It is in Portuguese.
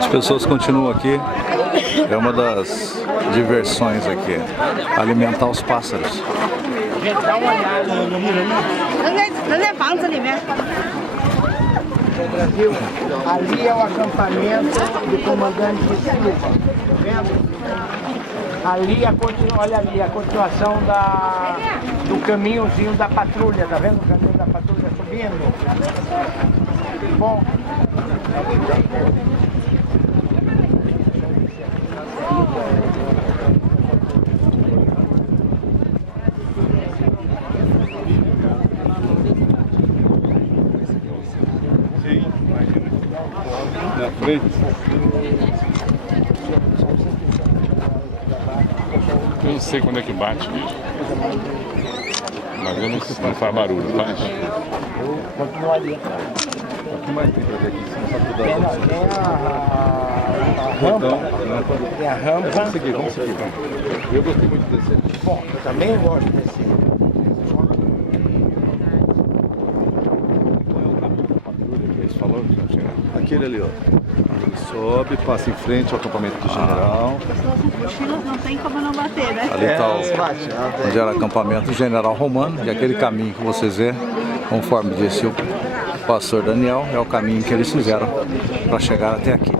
As pessoas continuam aqui. É uma das diversões aqui, alimentar os pássaros. Dá uma olhada. Brasil, ali é o acampamento do comandante Silva, vendo? Ali olha ali, a continuação do caminhozinho da patrulha, tá vendo o caminho da patrulha subindo? Bom. Na frente. Eu não sei quando é que bate, bicho. Mas eu não faz barulho, faz? Continua ali. O que mais tem pra ver aqui? Tem a rampa. Tem a rampa. Vamos seguir, vamos. Eu gostei muito de descer. Bom, eu também gosto de descer. Aquele ali, ó. Ele sobe, passa em frente ao acampamento do general. As mochilas não tem como não bater, né? Ali está onde era o acampamento do general romano. E aquele caminho que vocês vê, conforme disse o pastor Daniel, é o caminho que eles fizeram para chegar até aqui.